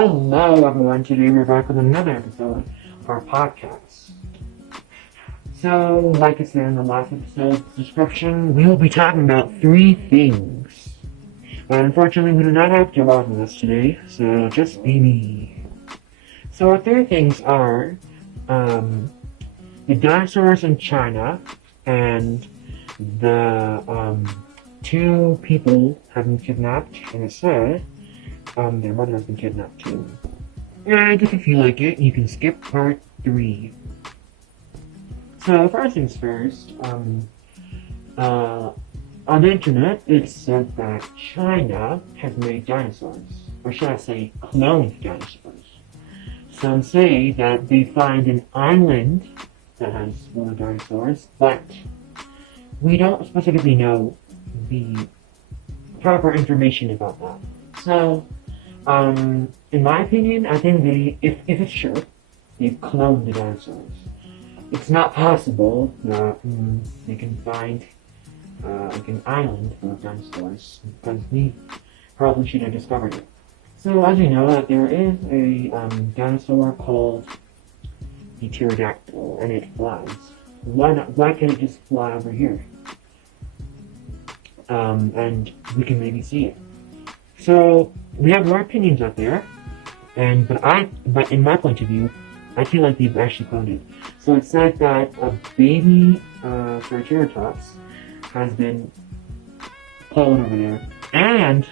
Hello everyone, today we're back with another episode of our podcast. So, like I said in the last episode's description, we will be talking about three things. But unfortunately we do not have Jawad with us today, so just be me. So our three things are, the dinosaurs in China, and the, two people have been kidnapped, and it said, their mother has been kidnapped too. And if you feel like it, you can skip part 3. So first things first, on the internet, it said that China has made dinosaurs, or should I say, cloned dinosaurs. Some say that they find an island that has full of dinosaurs, but we don't specifically know the proper information about that. So, in my opinion, I think if it's true, they've cloned the dinosaurs. It's not possible that they can find like an island full of dinosaurs, because we probably should have discovered it. So as you know, there is a dinosaur called the pterodactyl, and it flies. Why can't it just fly over here? And we can maybe see it. So we have more opinions out there, but in my point of view, I feel like they've actually cloned it. So it said that a baby Triceratops has been cloned over there, and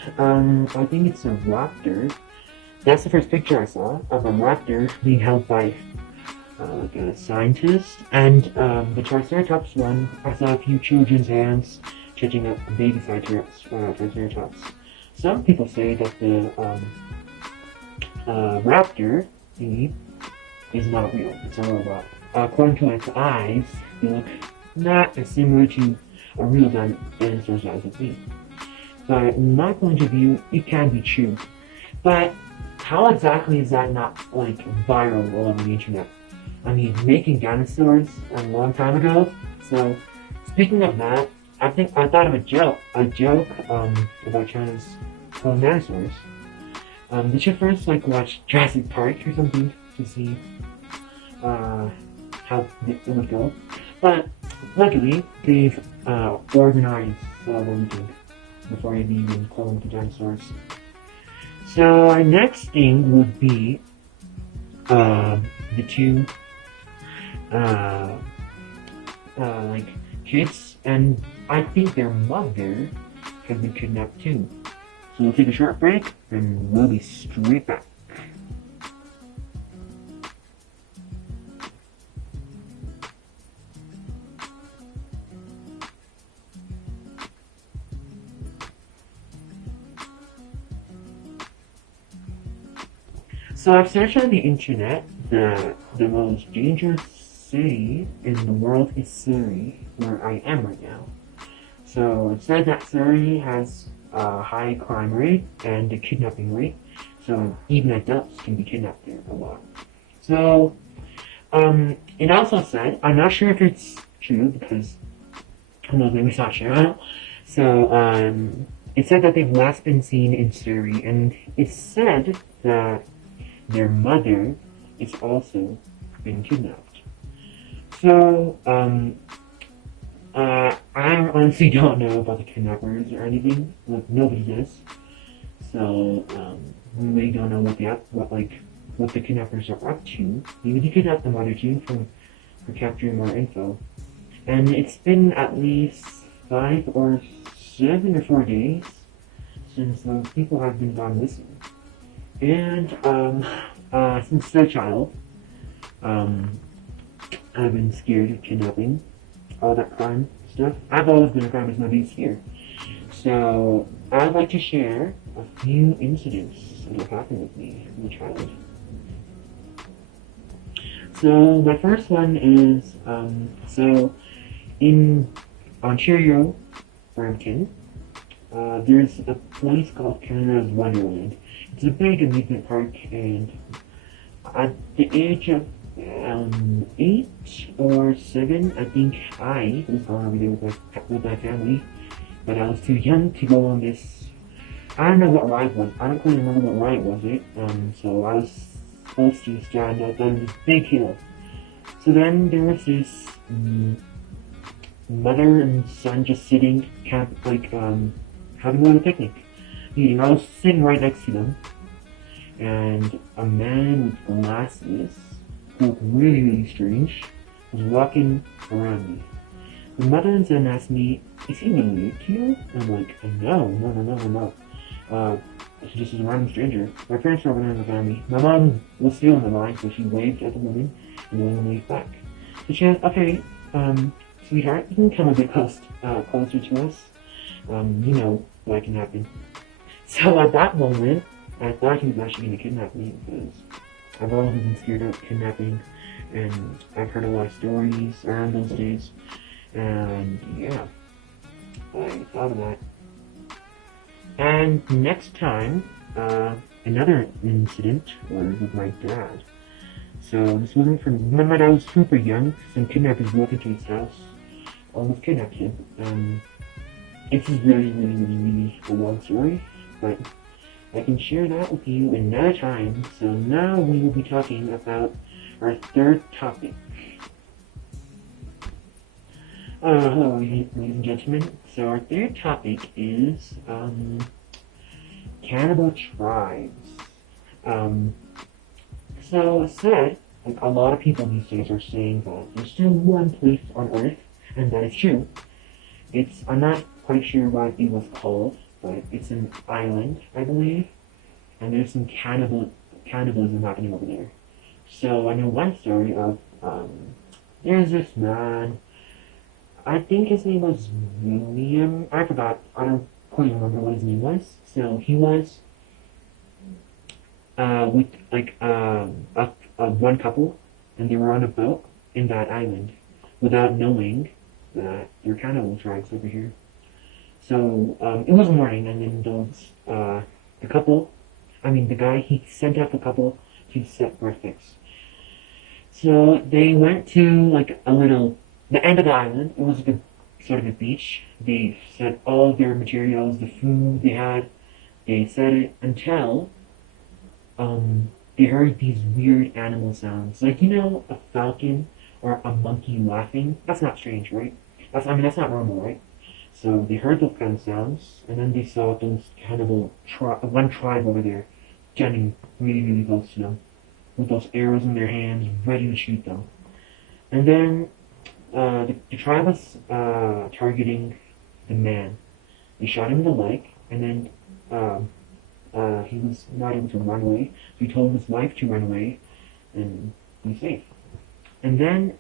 I think it's a raptor. That's the first picture I saw of a raptor being held by like a scientist, and the Triceratops one, I saw a few children's hands touching up a baby Triceratops. Some people say that the raptor thingy is not real, it's a robot. According to its eyes, they look not as similar to a real dinosaur's eyes as me. But in my point of view, it can be true. But how exactly is that not like viral all over the internet? I mean, making dinosaurs a long time ago. So speaking of that, I thought of a joke about China's cloned dinosaurs. Did you first watch Jurassic Park or something to see how it would go? But luckily, they've organized everything before they even cloned the dinosaurs. So our next thing would be the two kids, and I think their mother has been kidnapped too. So we'll take a short break, and we'll be straight back. So I've searched on the internet that the most dangerous city in the world is Surrey, where I am right now. So it said that Surrey has a high crime rate and a kidnapping rate, so even adults can be kidnapped there a lot. So it also said, I'm not sure if it's true because maybe it's not true. So it said that they've last been seen in Surrey, and it said that their mother is also been kidnapped. So, I honestly don't know about the kidnappers or anything. Like, nobody does. So, we really don't know what the kidnappers are up to. Maybe they kidnapped the mother too for capturing more info. And it's been at least 5 or 7 or 4 days since those people have been gone missing. And, since they're a child, I've been scared of kidnapping, all that crime stuff. I've always been a crime as nobody's here. So, I'd like to share a few incidents that have happened with me as a child. So, my first one is, so, in Ontario, Brampton, there's a place called Canada's Wonderland. It's a big amusement park, and at the age of 8 or 7, I think I was going over there with my family, but I was too young to go on this I don't know what ride was. I don't really remember what ride was it. So I was supposed to stand up on this big hill. So then there was this mother and son just sitting, having a little picnic, eating. I was sitting right next to them, and a man with glasses, who looked really, really strange, was walking around me. The mother and son asked me, "Is he related to you?" I'm like, no. She just is a random stranger. My parents were over there in the family. My mom was still in the line, so she waved at the woman, and the woman waved back. So she asked, "Okay, sweetheart, you can come a bit closer to us. You know what can happen." So at that moment, I thought he was actually going to kidnap me because I've always been scared of kidnapping, and I've heard a lot of stories around those days, and yeah, I thought of that. And next time, another incident was with my dad. So this wasn't from when my dad was super young. Some kidnappers broke into his house, almost kidnapped him. It's just really a long story, but I can share that with you another time. So now we will be talking about our third topic. Hello, ladies and gentlemen. So our third topic is cannibal tribes. So it said, like a lot of people these days are saying that there's still one place on Earth, and that is true. I'm not quite sure what it was called, but it's an island, I believe, and there's some cannibalism happening over there. So I know one story of there's this man. I think his name was William. I forgot. I don't quite remember what his name was. So he was with one couple, and they were on a boat in that island without knowing that there are cannibal tribes over here. So it was morning, and then the guy, he sent out the couple to set breakfast. So they went to the end of the island. It was sort of a beach. They set all their materials, the food they had. They set it until they heard these weird animal sounds, like a falcon or a monkey laughing. That's not strange, right? That's not normal, right? So they heard those kind of sounds, and then they saw those one tribe over there, standing really close to them, with those arrows in their hands, ready to shoot them. And then the tribe was targeting the man. They shot him in the leg, and then he was not able to run away. So he told his wife to run away and be safe. And then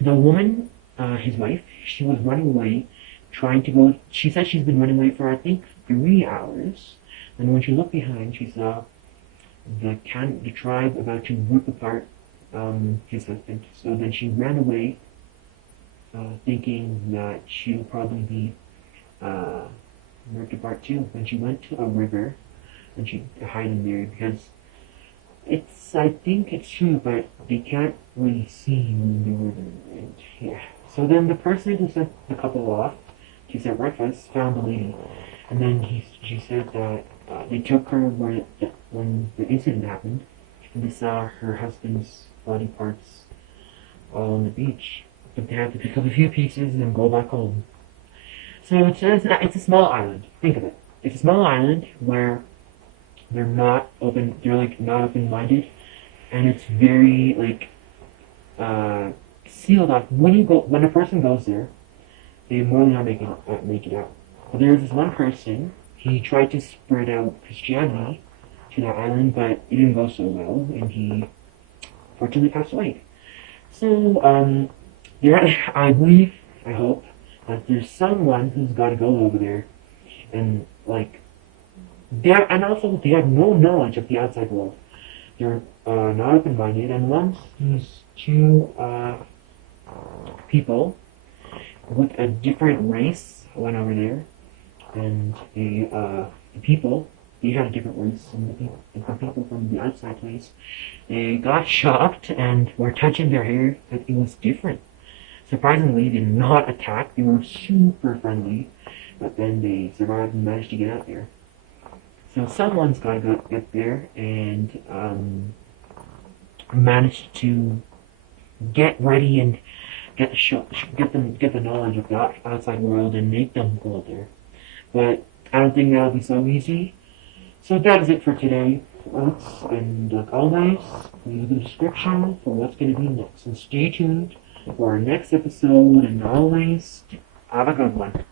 the woman, his wife, she was running away, trying to go. She said she's been running away for I think 3 hours. And when she looked behind, she saw the tribe about to rip apart his husband. So then she ran away, thinking that she would probably be ripped apart too. Then she went to a river, and she hid in there because I think it's true, but they can't really see you in the river. And yeah. So then the person who sent the couple off to set breakfast found the lady, and then she said that they took her when the incident happened, and they saw her husband's body parts all on the beach. But they had to pick up a few pieces and go back home. So it says that it's a small island. Think of it. It's a small island where they're not open-minded, and it's very sealed off. When a person goes there, they more than not make it out. But there's this one person. He tried to spread out Christianity to that island, but it didn't go so well, and he fortunately passed away. So I hope that there's someone who's got to go over there, and also they have no knowledge of the outside world. They're not open-minded, and once these two people with a different race went over there, and the people, they had a different race, and the people from the outside place, they got shocked and were touching their hair, that it was different. Surprisingly, they did not attack. They were super friendly, but then they survived and managed to get out there. So someone's got to get there and manage to get ready and get the knowledge of the outside world and make them go there. But I don't think that'll be so easy. So that is it for today, folks. And like always, leave the description for what's going to be next. And stay tuned for our next episode. And always, have a good one.